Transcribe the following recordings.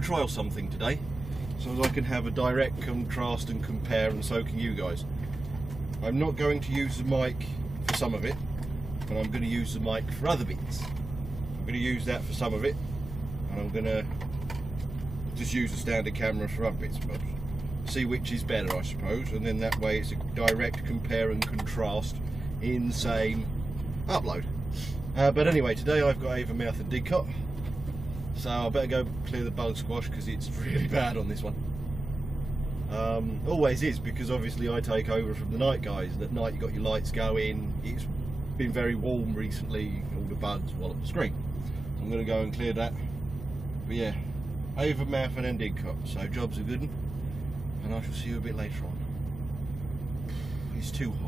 going to trial something today, so as I can have a direct contrast and compare, and so can you guys. I'm not going to use the mic for some of it, but I'm going to use the mic for other bits. I'm going to use that for some of it, and I'm going to just use the standard camera for other bits. But see which is better, I suppose, and then that way it's a direct compare and contrast in the same upload. But anyway, today I've got Avonmouth and Didcot, so I better go clear the bug squash because it's really bad on this one. Always is, because obviously I take over from the night guys, and at night you've got your lights going. It's been very warm recently, all the bugs while on the screen. I'm going to go and clear that. But yeah, Avonmouth and then Didcot, so jobs are good, and I shall see you a bit later on. It's too hot.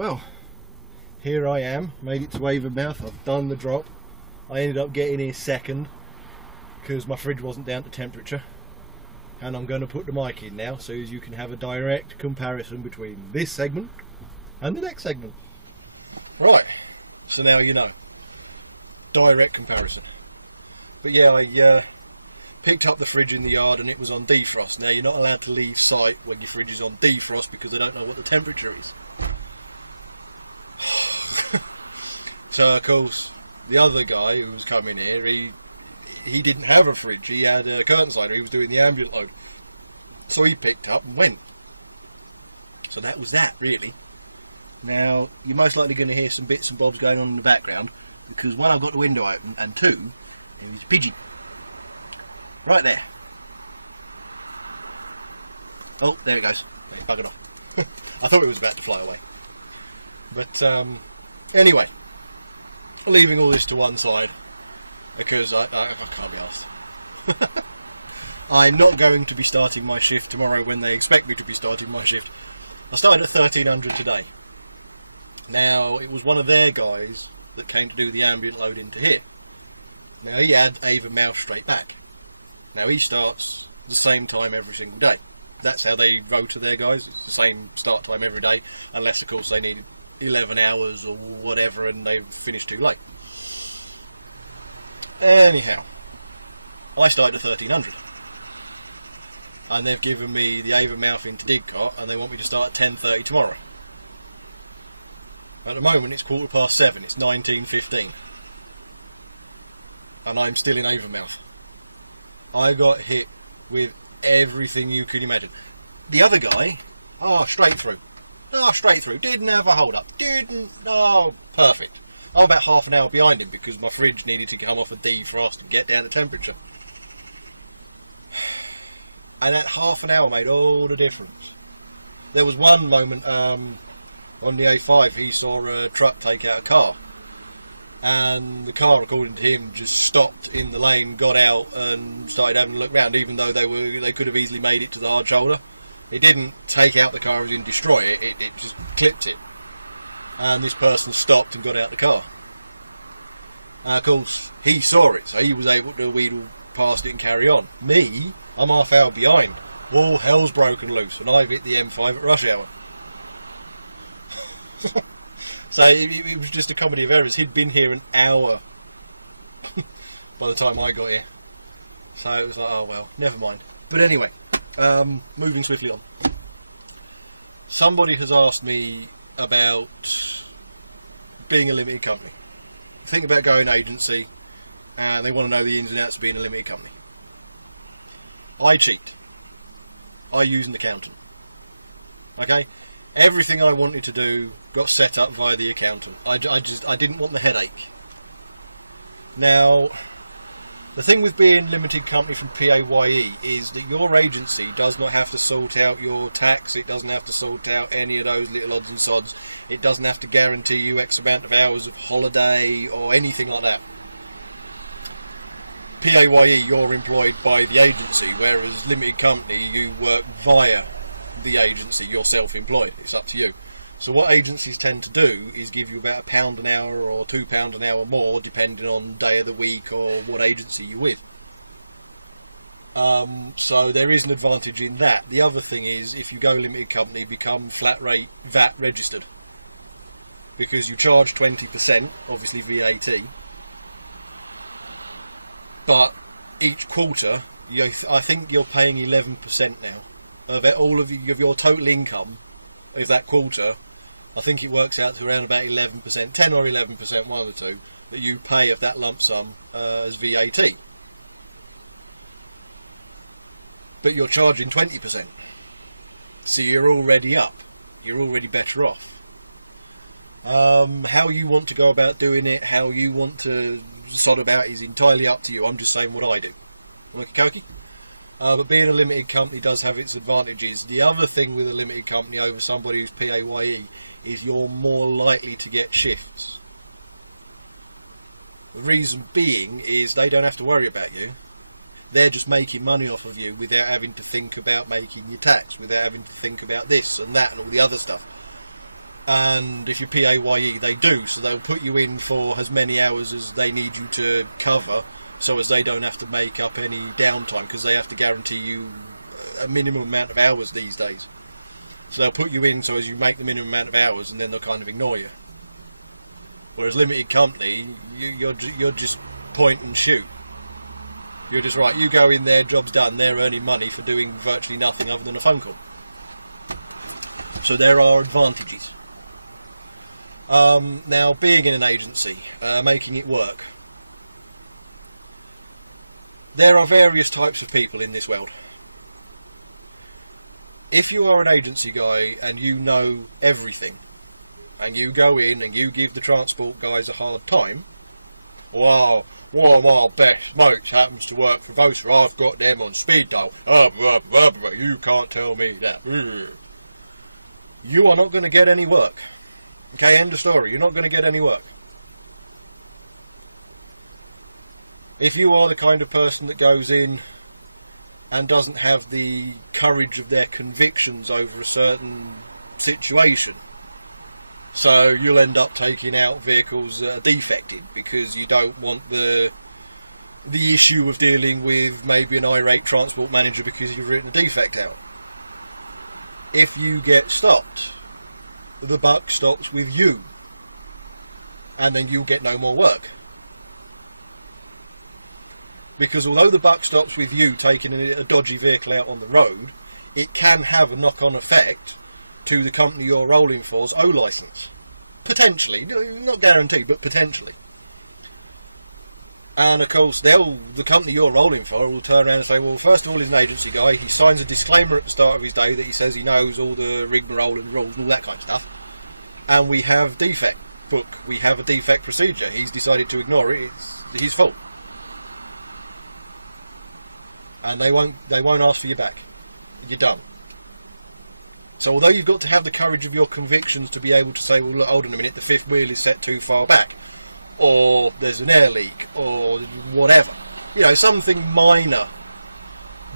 well, here I am, made it to Avonmouth. I've done the drop. I ended up getting here second because my fridge wasn't down to temperature, and I'm going to put the mic in now so as you can have a direct comparison between this segment and the next segment. Right, so now you know. Direct comparison. But yeah, I picked up the fridge in the yard and it was on defrost. Now you're not allowed to leave site when your fridge is on defrost because they don't know what the temperature is. So of course the other guy who was coming here, he didn't have a fridge, he had a curtain slider, he was doing the ambient load. So he picked up and went. So that was that, really. Now, you're most likely going to hear some bits and bobs going on in the background, because one, I've got the window open, and two, there is a pigeon. Right there. Oh, there it goes. It's buggered off. I thought it was about to fly away. But, anyway, leaving all this to one side, because I can't be arsed. I'm not going to be starting my shift tomorrow when they expect me to be starting my shift. I started at 1300 today. Now, it was one of their guys that came to do the ambient load into here. Now, he had Avonmouth straight back. Now, he starts the same time every single day. That's how they rota their guys. It's the same start time every day, unless, of course, they needed 11 hours or whatever and they finished too late. Anyhow, I started at 1300. And they've given me the Avonmouth into Didcot, and they want me to start at 10:30 tomorrow. At the moment it's 7:15, it's 19:15. And I'm still in Avonmouth. I got hit with everything you could imagine. The other guy, straight through. Straight through. Didn't have a hold up. Perfect. I'm about half an hour behind him because my fridge needed to come off a defrost and get down to temperature. And that half an hour made all the difference. There was one moment on the A5 he saw a truck take out a car, and the car, according to him, just stopped in the lane, got out and started having a look round, even though they could have easily made it to the hard shoulder. It didn't take out the car as in destroy it, it just clipped it. And this person stopped and got out the car. And of course, he saw it, so he was able to wheedle past it and carry on. Me, I'm half hour behind. All hell's broken loose, and I've hit the M5 at rush hour. So it was just a comedy of errors. He'd been here an hour by the time I got here. So it was like, oh well, never mind. But anyway, moving swiftly on. Somebody has asked me about being a limited company. Think about going agency, and they want to know the ins and outs of being a limited company. I cheat. I use an accountant. Okay? Everything I wanted to do got set up via the accountant. I didn't want the headache. Now, the thing with being limited company from PAYE is that your agency does not have to sort out your tax, it doesn't have to sort out any of those little odds and sods, it doesn't have to guarantee you X amount of hours of holiday or anything like that. PAYE, you're employed by the agency, whereas limited company, you work via the agency, you're self-employed, it's up to you. So what agencies tend to do is give you about £1 an hour or £2 an hour more, depending on day of the week or what agency you're with. So there is an advantage in that. The other thing is, if you go limited company, become flat rate VAT registered, because you charge 20%, obviously VAT, but each quarter, I think you're paying 11% now of all of your total income of that quarter. I think it works out to around about 11%, 10 or 11%, one of the two, that you pay of that lump sum as VAT. But you're charging 20%, so you're already up, you're already better off. How you want to go about doing it, how you want to sod about is entirely up to you. I'm just saying what I do. Okay? But being a limited company does have its advantages. The other thing with a limited company over somebody who's PAYE is you're more likely to get shifts. The reason being is they don't have to worry about you. They're just making money off of you without having to think about making your tax, without having to think about this and that and all the other stuff. And if you're PAYE, they do, so they'll put you in for as many hours as they need you to cover, so as they don't have to make up any downtime, because they have to guarantee you a minimum amount of hours these days. So they'll put you in so as you make the minimum amount of hours, and then they'll kind of ignore you. Whereas limited company, you're just point and shoot. You're just right, you go in there, job's done, they're earning money for doing virtually nothing other than a phone call. So there are advantages. Now, being in an agency, making it work. There are various types of people in this world. If you are an agency guy and you know everything, and you go in and you give the transport guys a hard time, wow, one of my best mates happens to work for Vosa, I've got them on speed dial, you can't tell me that. You are not going to get any work. Okay, end of story. You're not going to get any work. If you are the kind of person that goes in and doesn't have the courage of their convictions over a certain situation, so you'll end up taking out vehicles that are defected because you don't want the issue of dealing with maybe an irate transport manager because you've written a defect out. If you get stopped, the buck stops with you, and then you'll get no more work. Because although the buck stops with you taking a dodgy vehicle out on the road, it can have a knock-on effect to the company you're rolling for's O licence. Potentially, not guaranteed, but potentially. And of course, the company you're rolling for will turn around and say, well, first of all, he's an agency guy. He signs a disclaimer at the start of his day that he says he knows all the rigmarole and rules and all that kind of stuff. And we have defect book. We have a defect procedure. He's decided to ignore it. It's his fault. And they won't ask for you back. You're done. So although you've got to have the courage of your convictions to be able to say, well, look, hold on a minute, the fifth wheel is set too far back, or there's an air leak, or whatever, you know, something minor,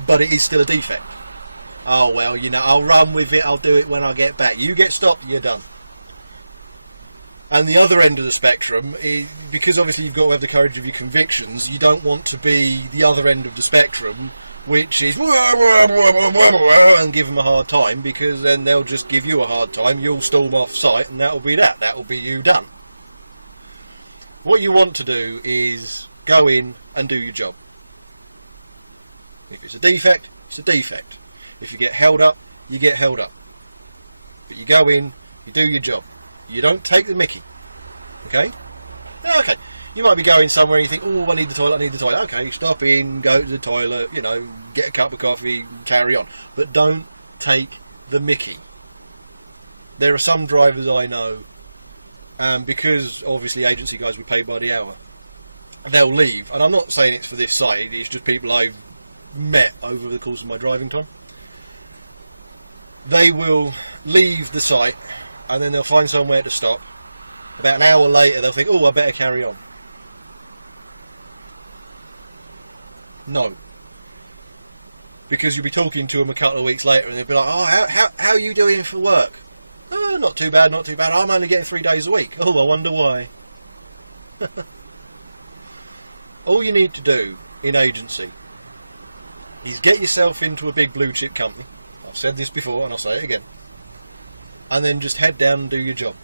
but it is still a defect. Oh well, you know, I'll run with it, I'll do it when I get back. You get stopped, you're done. And the other end of the spectrum is, because obviously you've got to have the courage of your convictions, you don't want to be the other end of the spectrum, which is and give them a hard time, because then they'll just give you a hard time, you'll storm off site, and that'll be that. That'll be you done. What you want to do is go in and do your job. If it's a defect, it's a defect. If you get held up, you get held up. But you go in, you do your job. You don't take the mickey. Okay? Okay. You might be going somewhere and you think, oh, I need the toilet, I need the toilet. Okay, stop in, go to the toilet, you know, get a cup of coffee, carry on. But don't take the mickey. There are some drivers I know, because obviously agency guys we pay by the hour, they'll leave. And I'm not saying it's for this site, it's just people I've met over the course of my driving time. They will leave the site and then they'll find somewhere to stop. About an hour later they'll think, oh, I better carry on. No. Because you'll be talking to them a couple of weeks later and they'll be like, oh, how are you doing for work? Oh, not too bad, not too bad. I'm only getting 3 days a week. Oh, I wonder why. All you need to do in agency is get yourself into a big blue chip company. I've said this before and I'll say it again. And then just head down and do your job.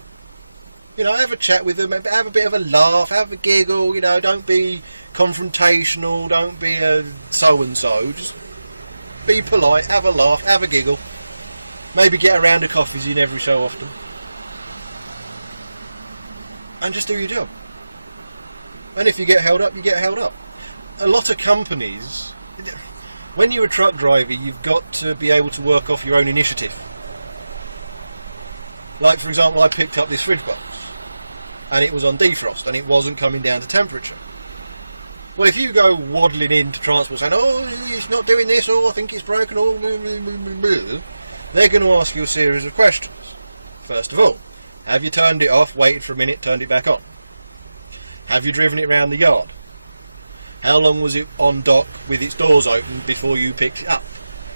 You know, have a chat with them, have a bit of a laugh, have a giggle, you know, don't be confrontational, don't be a so-and-so, just be polite, have a laugh, have a giggle, maybe get a round of coffees in every so often, and just do your job. And if you get held up, you get held up. A lot of companies, when you're a truck driver, you've got to be able to work off your own initiative. Like, for example, I picked up this fridge box and it was on defrost and it wasn't coming down to temperature. Well, if you go waddling into transport saying, oh, it's not doing this, or I think it's broken, or they're going to ask you a series of questions. First of all, have you turned it off, waited for a minute, turned it back on? Have you driven it around the yard? How long was it on dock with its doors open before you picked it up?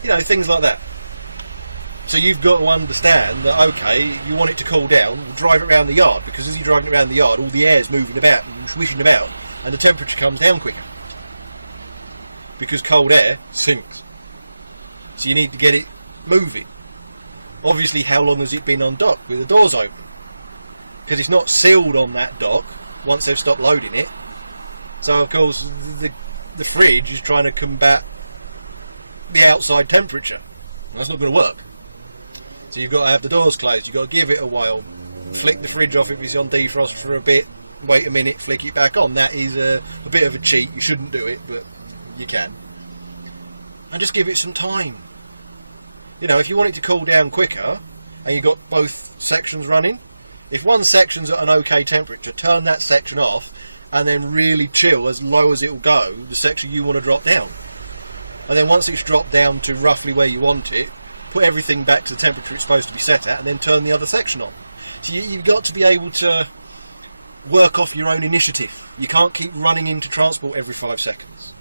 You know, things like that. So you've got to understand that, okay, you want it to cool down, drive it around the yard, because as you're driving it around the yard, all the air's moving about and swishing about, and the temperature comes down quicker. Because cold air sinks. So you need to get it moving. Obviously, how long has it been on dock with the doors open? Because it's not sealed on that dock once they've stopped loading it. So of course the fridge is trying to combat the outside temperature. And that's not going to work. So you've got to have the doors closed, you've got to give it a while, flick the fridge off if it's on defrost for a bit, wait a minute, flick it back on. That is a bit of a cheat. You shouldn't do it, but you can. And just give it some time. You know, if you want it to cool down quicker and you've got both sections running, if one section's at an okay temperature, turn that section off and then really chill as low as it will go the section you want to drop down. And then once it's dropped down to roughly where you want it, put everything back to the temperature it's supposed to be set at and then turn the other section on. So you've got to be able to work off your own initiative. You can't keep running into transport every 5 seconds.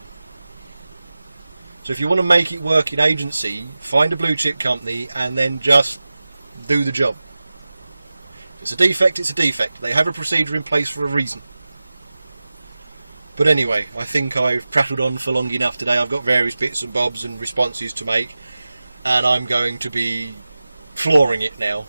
So if you want to make it work in agency, find a blue chip company and then just do the job. If it's a defect, it's a defect. They have a procedure in place for a reason. But anyway, I think I've prattled on for long enough today. I've got various bits and bobs and responses to make, and I'm going to be flooring it now.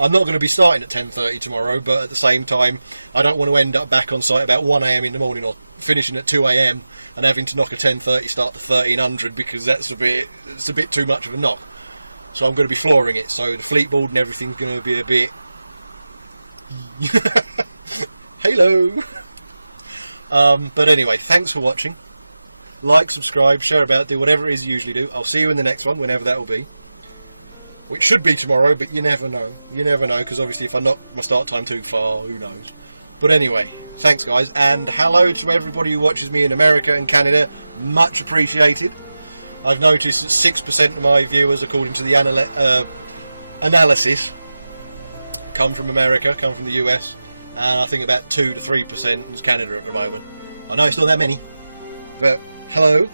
I'm not going to be starting at 10:30 tomorrow, but at the same time, I don't want to end up back on site about 1 AM in the morning or finishing at 2 AM and having to knock a 10:30 start to 1300, because it's a bit too much of a knock. So I'm going to be flooring it. So the fleet board and everything's going to be a bit hello. But anyway, thanks for watching. Like, subscribe, share about, do whatever it is you usually do. I'll see you in the next one, whenever that will be. Which should be tomorrow, but you never know. You never know, because obviously if I knock my start time too far, who knows. But anyway, thanks guys, and hello to everybody who watches me in America and Canada. Much appreciated. I've noticed that 6% of my viewers, according to the analysis, come from America, come from the US, and I think about 2 to 3% is Canada at the moment. I know it's not that many, but hello.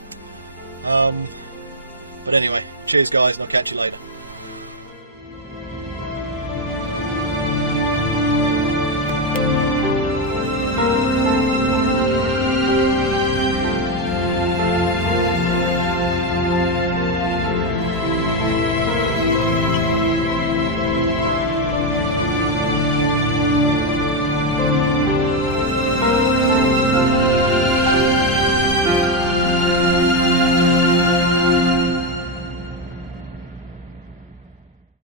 But anyway, cheers guys, and I'll catch you later.